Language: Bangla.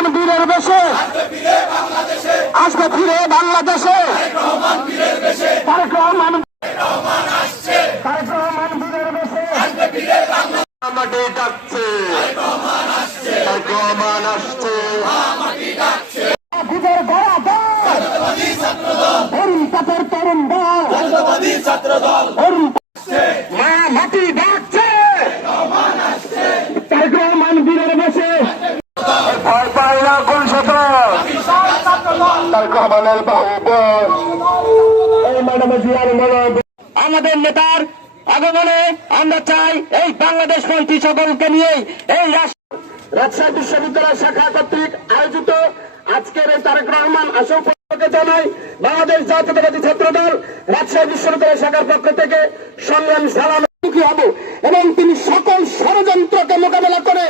রহমান বীরের বেশে আসবে ফিরে বাংলাদেশে। তারেক রহমান বীরের বেশে মাটি ডাকছে, তারেক রহমান আসছে। বিজয় গড়া দল তরুণ তাদের তরুণ দল মাটি ডাকছে, তারেক রহমান বীরের বেশে। ভয় পায় না কোন শত তারেক রহমানের বাহুবল। এই ম্যাডাম জিয়ার মনোবল আমাদের নেতার আগমনে আমরা চাই এই বাংলাদেশ মন্ত্রী সকলকে নিয়ে এই রাজশাহী বিশ্ববিদ্যালয় শাখা কর্তৃক আয়োজিত আজকের এই তারেক রহমান আসা উপলক্ষে জানাই বাংলাদেশ জাতীয়তাবাদী ছাত্র দল রাজশাহী বিশ্ববিদ্যালয় শাখার পক্ষ থেকে সংগ্রামী সালাম হব এবং তিনি সকল ষড়যন্ত্রকে মোকাবেলা করে